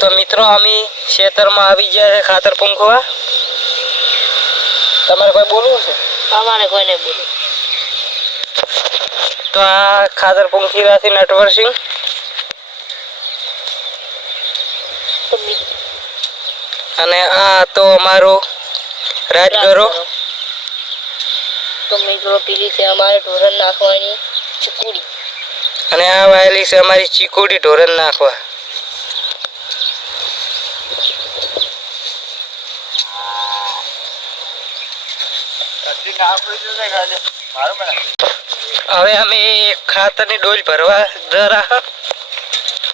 તો મિત્રો અમે ખેતરમાં આવી ગયા છે ખાતર પૂંખવા. તમારે કોઈ બોલવું છે? અમારે કોઈ નહીં બોલવું. તો આ ખાતર પૂંખી રહ્યા છે નટવરસિંહ. અને આ તો અમારો રાજગરો. તો મિત્રો પીલી છે અમારે ઢોરણ નાખવાની ચીકુડી. અને આ વાયેલી છે અમારી ચીકુડી ઢોરણ નાખવા. હવે અમે ખાતરની ડોલ ભરવા જરા.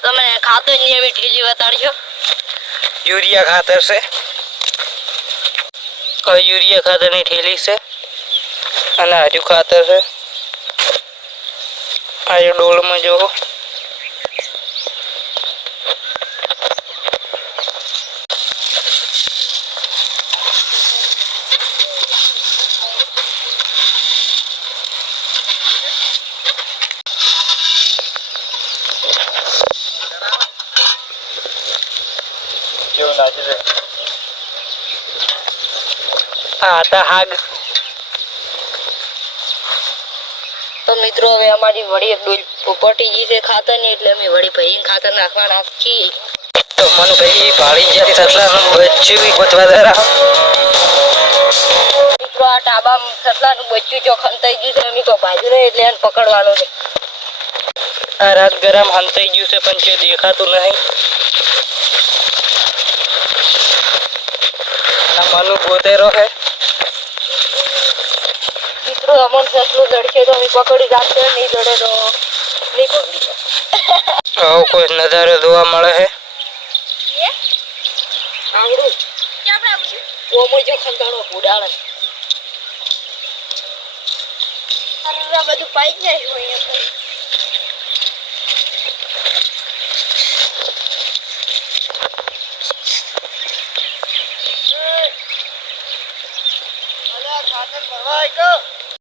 તમે ખાતરની એવી ઠેલી બતાડજો. યુરિયા ખાતર છે. હવે યુરિયા ખાતરની ઠેલી છે અને હજુ ખાતર છે. આ ડોલમાં જો આ હતા હાગ. તો મિત્રો હવે અમારી વળી ડોલ પોપટી ગઈ છે ખાતરની, એટલે અમે વળી ભરીને ખાતર નાખવાના છીએ. તો મને ભાઈ ભાળી જ્યાંથી સટલાનું બચ્ચું ગોતવા જરા. મિત્રો આ ટાબામાં સટલાનું બચ્ચું ચોખન થઈ ગયું છે. અમે તો ભાજ્યું નહીં એટલે એને પકડવાનું છે. આ રાત ગરમ હંતાઈ ગયું છે પણ જે દેખાતું નહીં. મનુ ગોતેરો છે. મિત્રો અમન સસલું લડશે તો અમે પકડી રાખશે, નહીં લડે તો નહીં પકડી શકે. આવો કોઈ નજારો જોવા મળે છે. આંગળું ઓમો જો ખંતાણો ઉડાડે. અરે બધું પાઈ જાય છે અહીંયા. ખાતર ભરવા